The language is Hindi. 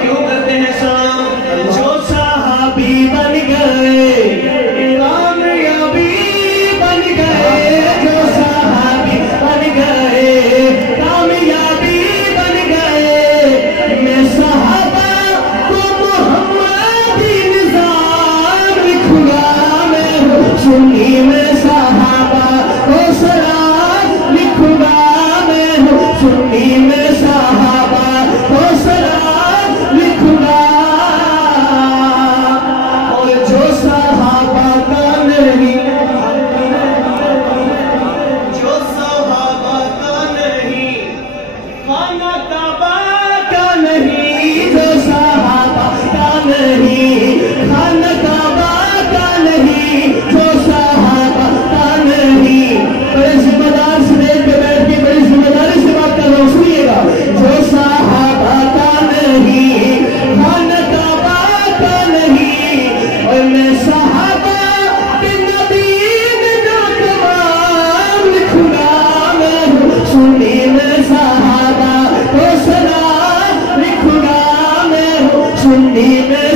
क्यों करते हैं सलाम? जो साहब सुन्नी में सहाबा को सलाम लिखूंगा मैं हूँ, सुन्नी में सहाबा को सलाम लिखूंगा। और जो सहाबा का नहीं, जो सहाबा का नहीं, खाना काबा का नहीं, जो सहाबा का नहीं, खाना काबा का नहीं, जो सहाबा का नहीं। बड़े जिम्मेदार से देख के बैठ के बड़ी जिम्मेदारी से बात कर रहा हूँ, सुनिएगा। जो सहाबा का नहीं, खाना काबा का नहीं, और मैं सहाबा के नबी में जो तमाम लिखूंगा मैं हूँ, सुन्नी में सहाबा को सलाम लिखूंगा मैं हूँ, सुन्नी में